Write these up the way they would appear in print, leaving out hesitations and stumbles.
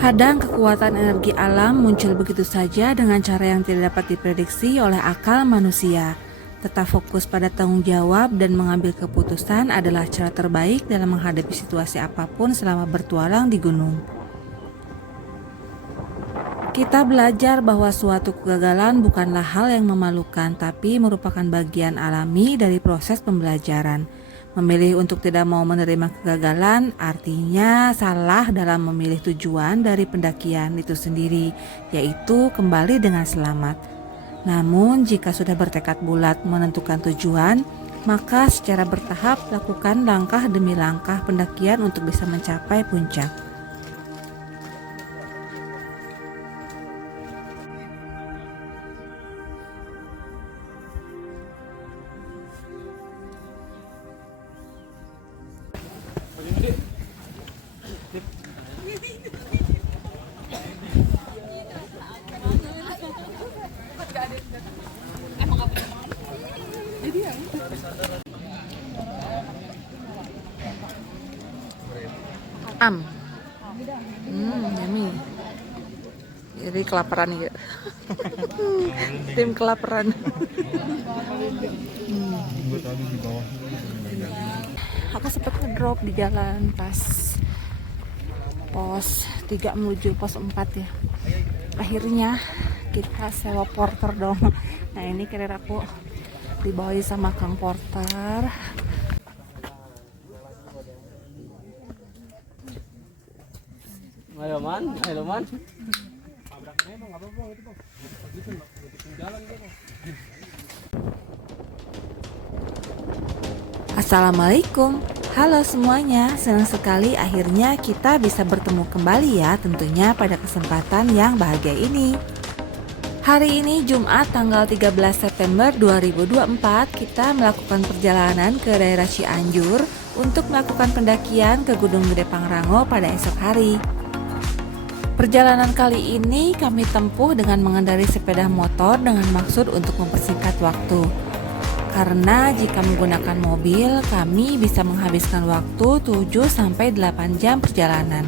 Kadang kekuatan energi alam muncul begitu saja dengan cara yang tidak dapat diprediksi oleh akal manusia. Tetap fokus pada tanggung jawab dan mengambil keputusan adalah cara terbaik dalam menghadapi situasi apapun selama bertualang di gunung. Kita belajar bahwa suatu kegagalan bukanlah hal yang memalukan, tapi merupakan bagian alami dari proses pembelajaran. Memilih untuk tidak mau menerima kegagalan artinya salah dalam memilih tujuan dari pendakian itu sendiri, yaitu kembali dengan selamat. Namun jika sudah bertekad bulat menentukan tujuan, maka secara bertahap lakukan langkah demi langkah pendakian untuk bisa mencapai puncak. Yummy. Jadi kelaparan ya. Tim kelaparan. Aku sempat ngedrop di jalan pas pos 3 menuju pos 4 ya. Akhirnya kita sewa porter dong. Nah ini karir aku dibawain sama Kang Porter. Ayo man. Assalamualaikum, halo semuanya. Senang sekali akhirnya kita bisa bertemu kembali ya, tentunya pada kesempatan yang bahagia ini. Hari ini Jumat tanggal 13 September 2024 kita melakukan perjalanan ke daerah Cianjur untuk melakukan pendakian ke Gunung Gede Pangrango pada esok hari. Perjalanan kali ini kami tempuh dengan mengendarai sepeda motor dengan maksud untuk mempersingkat waktu. Karena jika menggunakan mobil, kami bisa menghabiskan waktu 7-8 jam perjalanan.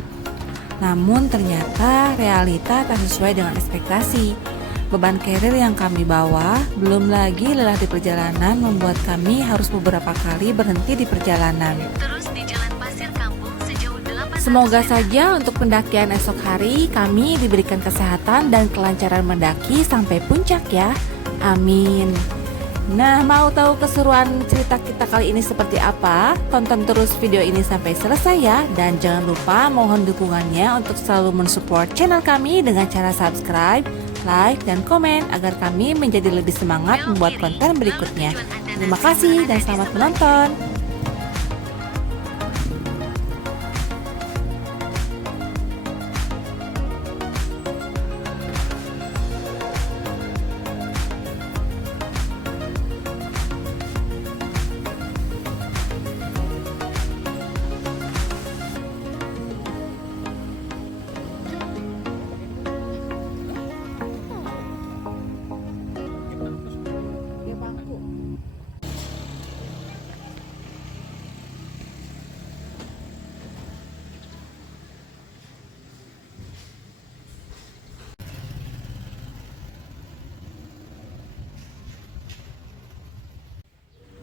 Namun ternyata realita tak sesuai dengan ekspektasi. Beban carrier yang kami bawa, belum lagi lelah di perjalanan membuat kami harus beberapa kali berhenti di perjalanan. Terus di Jalan Pasir Kampung sejauh 800 Semoga meter. saja untuk pendakian esok hari kami diberikan kesehatan dan kelancaran mendaki sampai puncak ya. Amin. Nah, mau tahu keseruan cerita kita kali ini seperti apa? Tonton terus video ini sampai selesai ya. Dan jangan lupa mohon dukungannya untuk selalu mensupport channel kami dengan cara subscribe, like, dan komen agar kami menjadi lebih semangat membuat konten berikutnya. Terima kasih dan selamat menonton.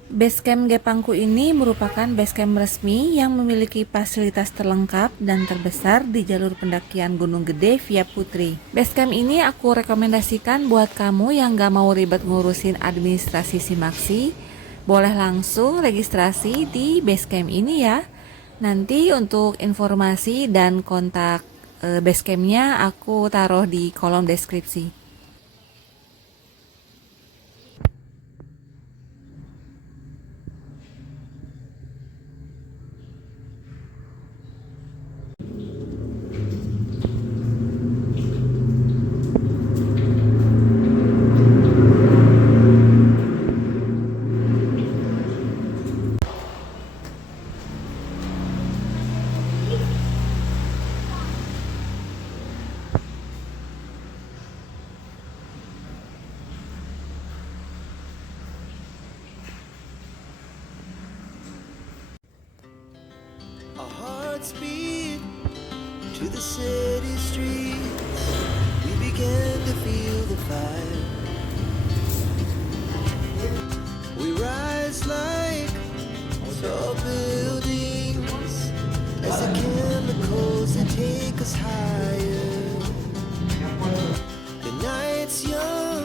Basecamp Gepangku ini merupakan basecamp resmi yang memiliki fasilitas terlengkap dan terbesar di jalur pendakian Gunung Gede via Putri. Basecamp ini aku rekomendasikan buat kamu yang gak mau ribet ngurusin administrasi Simaksi. Boleh langsung registrasi di Basecamp ini ya. Nanti untuk informasi dan kontak Basecampnya aku taruh di kolom deskripsi. to the city streets, we began to feel the fire. We rise like tall buildings as the chemicals that take us higher. The night's young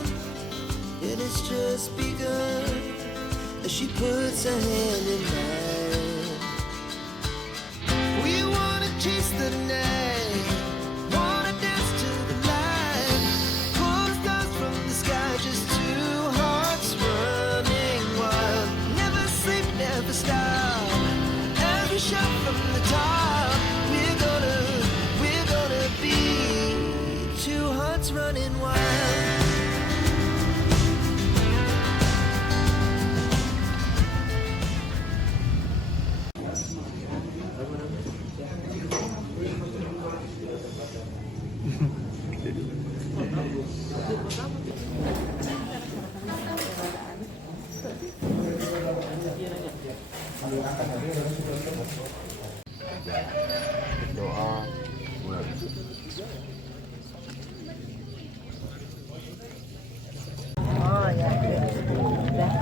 and it's just begun as she puts her hand in mine. We wanna chase the night, wanna dance to the light, pull the stars from the sky, just two hearts running wild. Never sleep, never stop, every shot from the top. We're gonna be two hearts running wild. Doa mulai.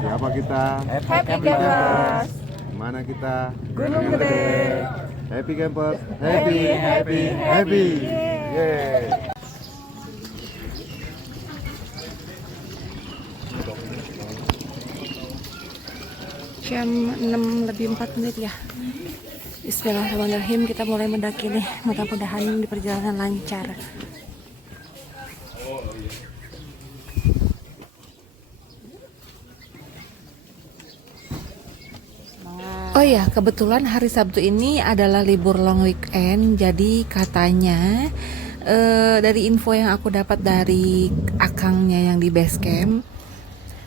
Siapa kita? Happy Campers. Mana kita? Gunung Gede. Happy Campers. Happy, happy, happy. Yeay. Jam 6 lebih 4 menit ya. Bismillahirrahmanirrahim, kita mulai mendaki nih. Mudah-mudahan di perjalanan lancar. Oh ya, kebetulan hari Sabtu ini adalah libur long weekend. Jadi katanya dari info yang aku dapat dari akangnya yang di base camp,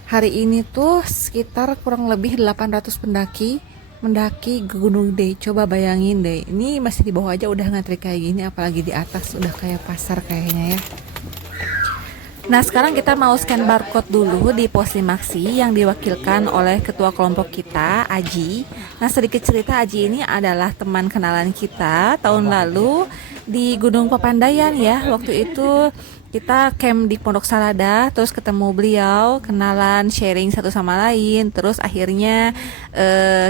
hari ini tuh sekitar kurang lebih 800 pendaki mendaki ke Gunung Gede. Coba bayangin deh, ini masih di bawah aja udah ngantri kayak gini, apalagi di atas udah kayak pasar kayaknya ya. Nah, sekarang kita mau scan barcode dulu di pos Limaksi yang diwakilkan oleh ketua kelompok kita, Aji. Nah, sedikit cerita, Aji ini adalah teman kenalan kita tahun lalu di Gunung Papandayan ya. Waktu itu kita camp di Pondok Salada, terus ketemu beliau, kenalan, sharing satu sama lain, terus akhirnya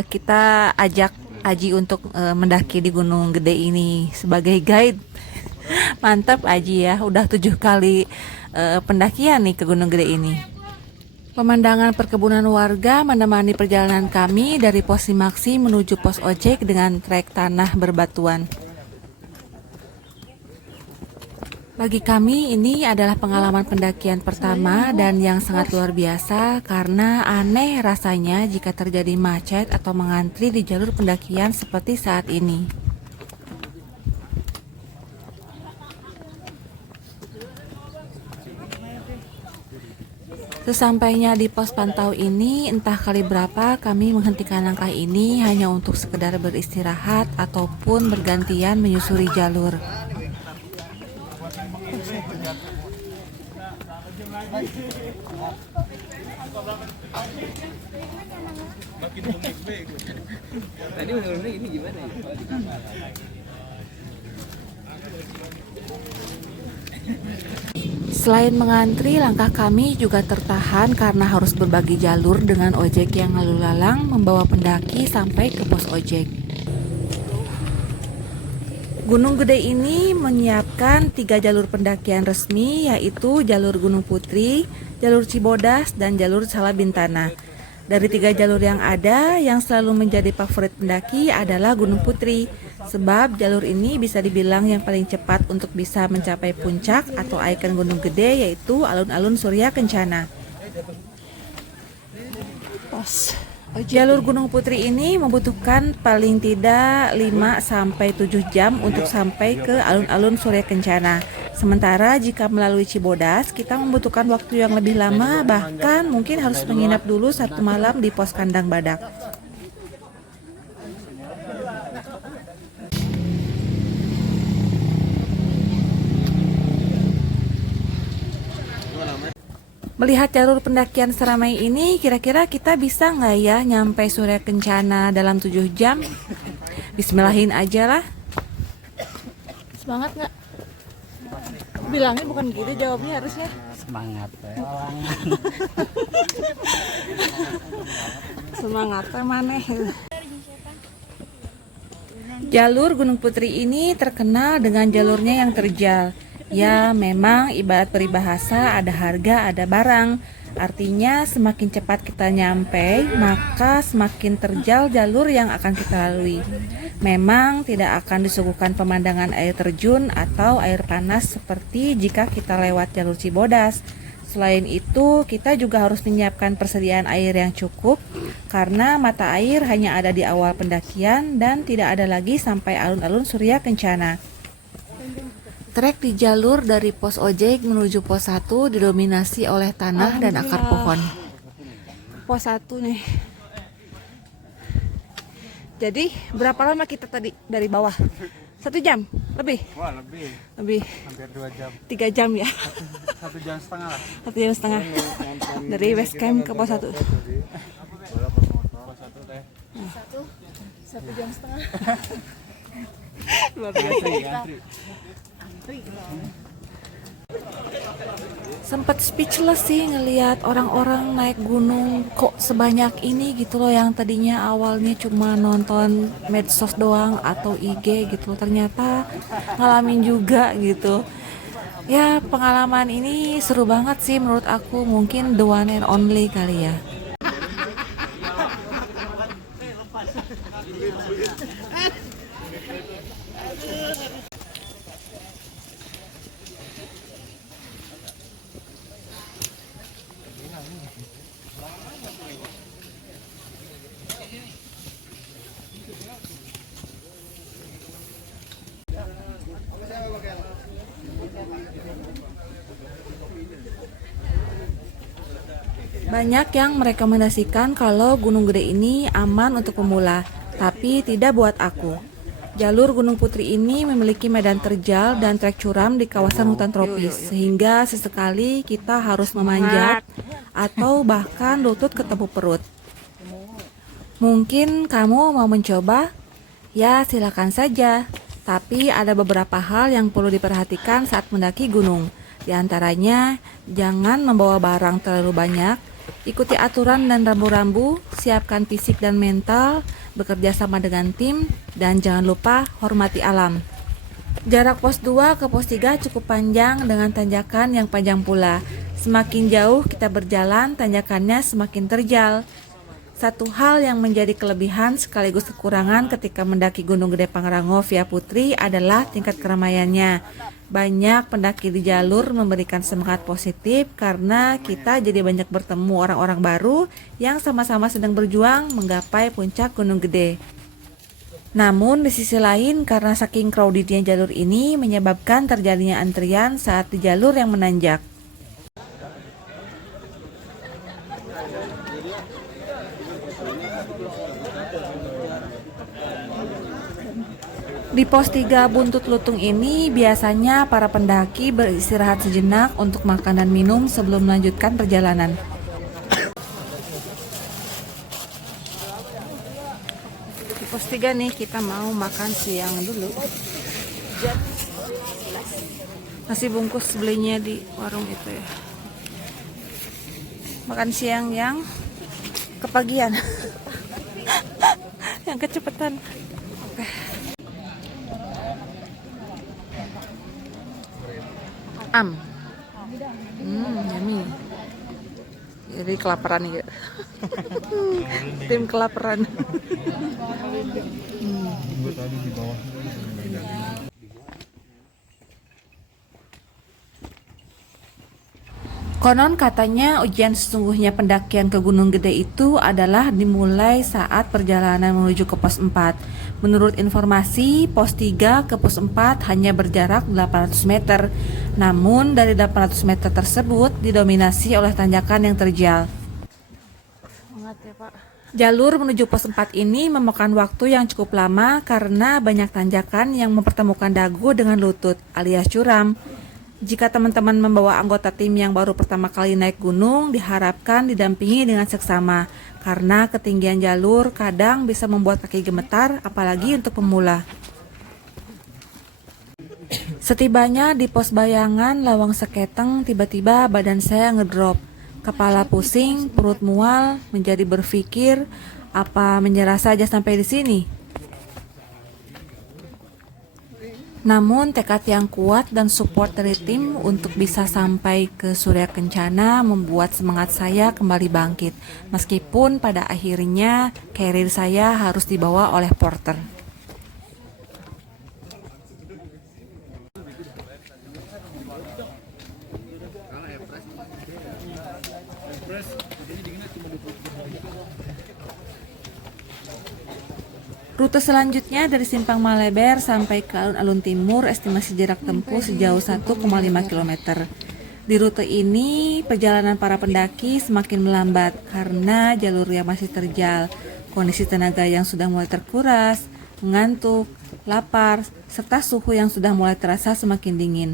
kita ajak Aji untuk mendaki di Gunung Gede ini sebagai guide. Mantap Aji ya, udah 7 kali pendakian nih ke Gunung Gede ini. Pemandangan perkebunan warga menemani perjalanan kami dari pos Limaksi menuju pos ojek dengan trek tanah berbatuan. Bagi kami ini adalah pengalaman pendakian pertama dan yang sangat luar biasa karena aneh rasanya jika terjadi macet atau mengantri di jalur pendakian seperti saat ini. Sesampainya di pos pantau ini, entah kali berapa kami menghentikan langkah ini hanya untuk sekedar beristirahat ataupun bergantian menyusuri jalur. Tadi bener-bener ini gimana ya? Selain mengantri, langkah kami juga tertahan karena harus berbagi jalur dengan ojek yang lalu lalang membawa pendaki sampai ke pos ojek. Gunung Gede ini menyiapkan 3 jalur pendakian resmi, yaitu jalur Gunung Putri, jalur Cibodas, dan jalur Salabintana. Dari 3 jalur yang ada, yang selalu menjadi favorit pendaki adalah Gunung Putri, sebab jalur ini bisa dibilang yang paling cepat untuk bisa mencapai puncak atau ikon Gunung Gede, yaitu alun-alun Surya Kencana. Jalur Gunung Putri ini membutuhkan paling tidak 5-7 jam untuk sampai ke alun-alun Surya Kencana. Sementara jika melalui Cibodas, kita membutuhkan waktu yang lebih lama, bahkan mungkin harus menginap dulu 1 malam di pos kandang badak. Melihat jalur pendakian seramai ini, kira-kira kita bisa nggak ya nyampe Surya Kencana dalam 7 jam? Bismillahin aja lah. Semangat nggak? Bilangnya bukan gitu, jawabnya harusnya. Semangat ya. Semangat maneh. Jalur Gunung Putri ini terkenal dengan jalurnya yang terjal. Ya, memang ibarat peribahasa ada harga, ada barang. Artinya semakin cepat kita nyampe, maka semakin terjal jalur yang akan kita lalui. Memang tidak akan disuguhkan pemandangan air terjun atau air panas seperti jika kita lewat jalur Cibodas. Selain itu, kita juga harus menyiapkan persediaan air yang cukup karena mata air hanya ada di awal pendakian dan tidak ada lagi sampai alun-alun Surya Kencana. Trek di jalur dari pos ojek menuju pos 1 didominasi oleh tanah dan akar pohon. Pos 1 nih. Jadi berapa lama kita tadi dari bawah? 1 jam? Lebih? Wah, lebih. Lebih. Hampir 2 jam. 3 jam ya? 1 jam setengah lah. 1 jam setengah. Dari base camp ke pos 1. Pos 1 teh. 1 jam setengah. Luar Antri. Sempet speechless sih ngelihat orang-orang naik gunung kok sebanyak ini gitu loh, yang tadinya awalnya cuma nonton medsos doang atau IG gitu loh, ternyata ngalamin juga gitu. Ya, pengalaman ini seru banget sih menurut aku, mungkin the one and only kali ya. Banyak yang merekomendasikan kalau Gunung Gede ini aman untuk pemula, tapi tidak buat aku. Jalur Gunung Putri ini memiliki medan terjal dan trek curam di kawasan hutan tropis, sehingga sesekali kita harus memanjat atau bahkan lutut ketemu perut. Mungkin kamu mau mencoba? Ya, silakan saja. Tapi ada beberapa hal yang perlu diperhatikan saat mendaki gunung. Di antaranya, jangan membawa barang terlalu banyak, ikuti aturan dan rambu-rambu, siapkan fisik dan mental, bekerja sama dengan tim, dan jangan lupa hormati alam. Jarak pos 2 ke pos 3 cukup panjang dengan tanjakan yang panjang pula. Semakin jauh kita berjalan, tanjakannya semakin terjal. Satu hal yang menjadi kelebihan sekaligus kekurangan ketika mendaki Gunung Gede Pangrango via Putri adalah tingkat keramaiannya. Banyak pendaki di jalur memberikan semangat positif karena kita jadi banyak bertemu orang-orang baru yang sama-sama sedang berjuang menggapai puncak Gunung Gede. Namun di sisi lain, karena saking crowdednya jalur ini menyebabkan terjadinya antrian saat di jalur yang menanjak. Di pos 3 Buntut Lutung ini biasanya para pendaki beristirahat sejenak untuk makan dan minum sebelum melanjutkan perjalanan. Di pos 3 nih kita mau makan siang dulu. Nasi bungkus belinya di warung itu ya. Makan siang yang kepagian. Yang kecepatan. Oke. Yummy. Jadi kelaparan ya. Tim kelaparan. Konon katanya ujian sesungguhnya pendakian ke Gunung Gede itu adalah dimulai saat perjalanan menuju ke pos 4. Menurut informasi, pos 3 ke pos 4 hanya berjarak 800 meter. Namun dari 800 meter tersebut didominasi oleh tanjakan yang terjal. Jalur menuju pos 4 ini memakan waktu yang cukup lama karena banyak tanjakan yang mempertemukan dagu dengan lutut alias curam. Jika teman-teman membawa anggota tim yang baru pertama kali naik gunung, diharapkan didampingi dengan seksama, karena ketinggian jalur kadang bisa membuat kaki gemetar, apalagi untuk pemula. Setibanya di pos bayangan Lawang Seketeng, tiba-tiba badan saya ngedrop. Kepala pusing, perut mual, menjadi berpikir, apa menyerah saja sampai di sini? Namun tekad yang kuat dan support dari tim untuk bisa sampai ke Surya Kencana membuat semangat saya kembali bangkit. Meskipun pada akhirnya karir saya harus dibawa oleh porter. Rute selanjutnya dari Simpang Maleber sampai ke alun-alun timur, estimasi jarak tempuh sejauh 1,5 km. Di rute ini, perjalanan para pendaki semakin melambat karena jalur yang masih terjal, kondisi tenaga yang sudah mulai terkuras, mengantuk, lapar, serta suhu yang sudah mulai terasa semakin dingin.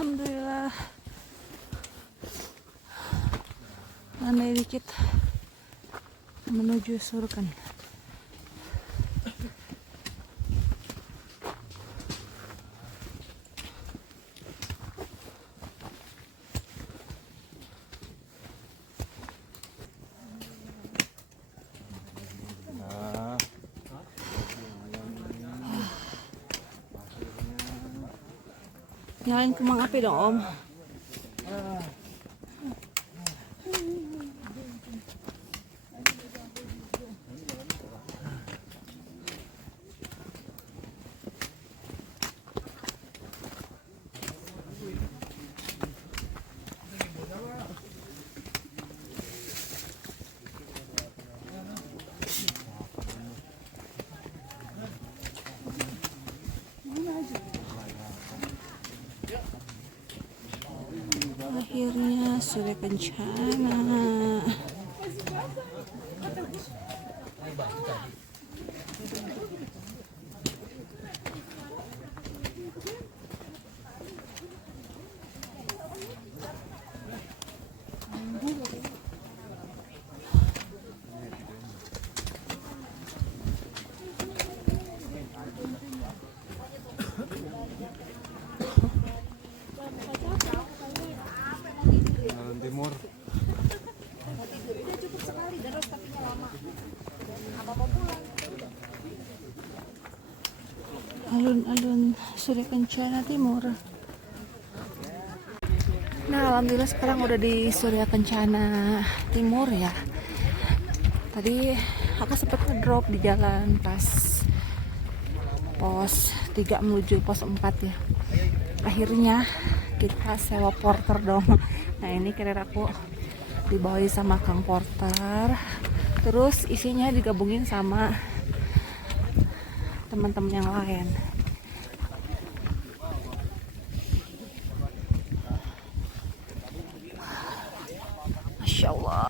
Alhamdulillah, landai dikit menuju Surukan. Nyalain kembang api dong, Om. Akhirnya Surya Kencana. Timur. Alun-alun Surya Kencana Timur. Nah, alhamdulillah sekarang udah di Surya Kencana Timur ya. Tadi aku sempat ngedrop di jalan pas pos 3 menuju pos 4 ya. Akhirnya kita sewa porter dong. Nah, ini karir aku dibawain sama Kang Porter. Terus isinya digabungin sama teman-teman yang lain. Masya Allah.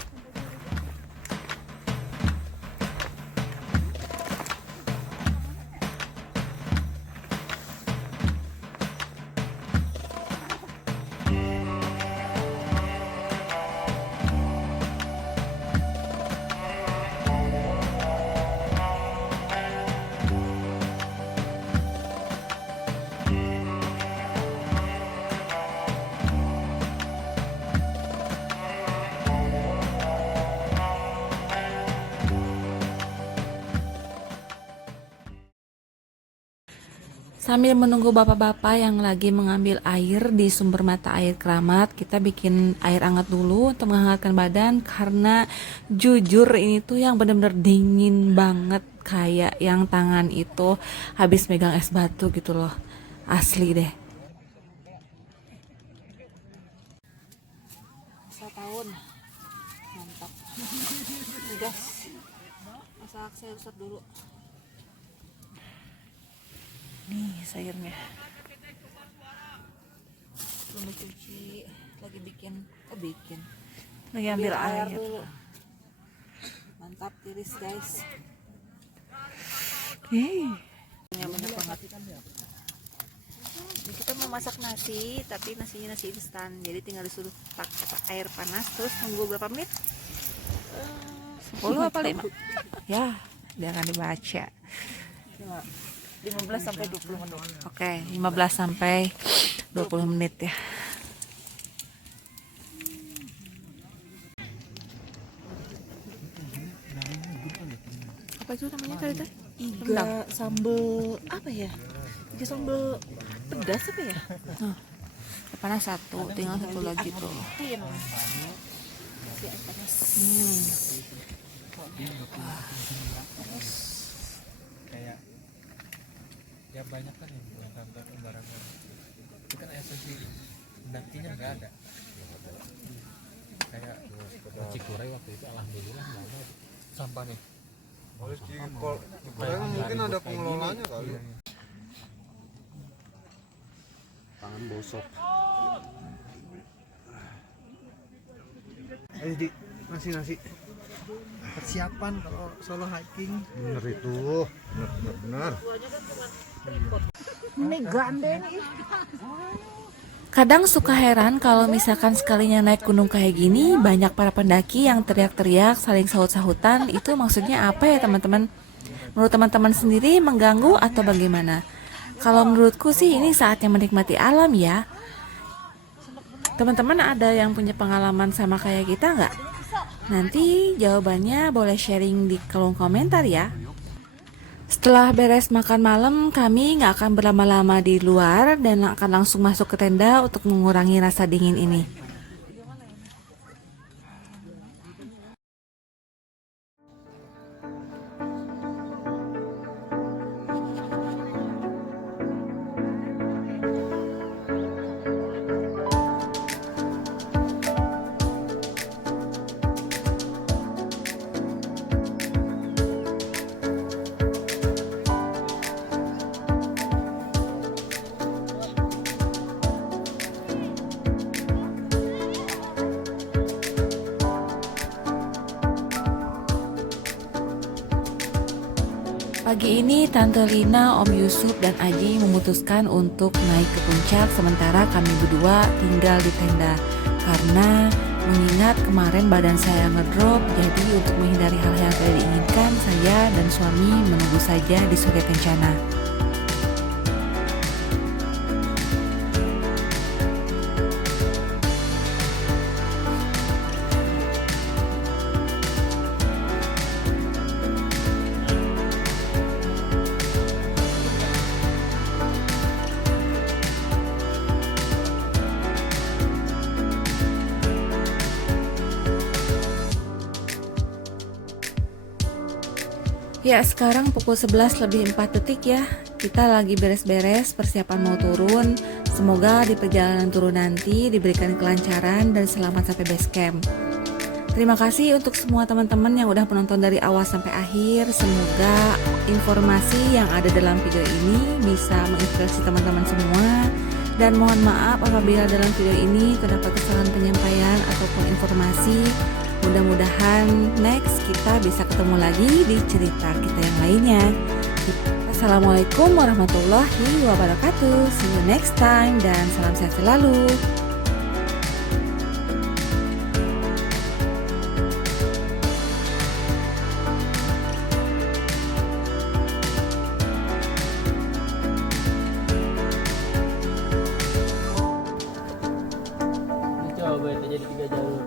Sambil menunggu bapak-bapak yang lagi mengambil air di sumber mata air Keramat, kita bikin air hangat dulu untuk menghangatkan badan karena jujur ini tuh yang bener-bener dingin banget, kayak yang tangan itu habis megang es batu gitu loh, asli deh. 1 tahun, mantap. Guys, masak saya rusak dulu. Nih sayurnya belum dicuci, lagi lagi ambil air dulu. Mantap, tiris guys. Banyak banget. Ini kita mau masak nasi, tapi nasinya nasi instan. Jadi tinggal disuruh pakai air panas, terus tunggu berapa menit? 10 apa 5? Ya, jangan dibaca. 15 sampai 20 menit. Oke, 15 sampai 20 menit ya. Apa itu namanya tadi teh? Iga sambal apa ya? Iga sambal pedas apa ya? Nah, panas satu, tinggal satu lagi tuh. Tin. Kayak ya banyak kan yang buat kantor barang itu kan esensi pendakinya nggak ada. Kayak Cikuray waktu itu alhamdulillah nggak ada sampah nih. Cikuray mungkin ada pengelolanya kali. Tangan bosok. Ayo di nasi persiapan kalau solo hiking. Bener itu. Bener. Ini gandeng ih. Kadang suka heran kalau misalkan sekalinya naik gunung kayak gini, banyak para pendaki yang teriak-teriak, saling sahut-sahutan. Itu maksudnya apa ya teman-teman? Menurut teman-teman sendiri mengganggu atau bagaimana? Kalau menurutku sih ini saatnya menikmati alam ya. Teman-teman ada yang punya pengalaman sama kayak kita nggak? Nanti jawabannya boleh sharing di kolom komentar ya. Setelah beres makan malam, kami nggak akan berlama-lama di luar dan akan langsung masuk ke tenda untuk mengurangi rasa dingin ini. Pagi ini Tante Lina, Om Yusuf, dan Aji memutuskan untuk naik ke puncak sementara kami berdua tinggal di tenda. Karena mengingat kemarin badan saya ngedrop, jadi untuk menghindari hal yang tidak diinginkan, saya dan suami menunggu saja di Surya Kencana. Ya, sekarang pukul 11 lebih 4 detik ya. Kita lagi beres-beres persiapan mau turun. Semoga di perjalanan turun nanti diberikan kelancaran dan selamat sampai base camp. Terima kasih untuk semua teman-teman yang udah menonton dari awal sampai akhir. Semoga informasi yang ada dalam video ini bisa menginspirasi teman-teman semua. Dan mohon maaf apabila dalam video ini terdapat kesalahan penyampaian ataupun informasi. Mudah-mudahan next kita bisa ketemu lagi di cerita kita yang lainnya. Assalamualaikum warahmatullahi wabarakatuh. See you next time dan salam sehat selalu. Coba itu jadi 3 jalur.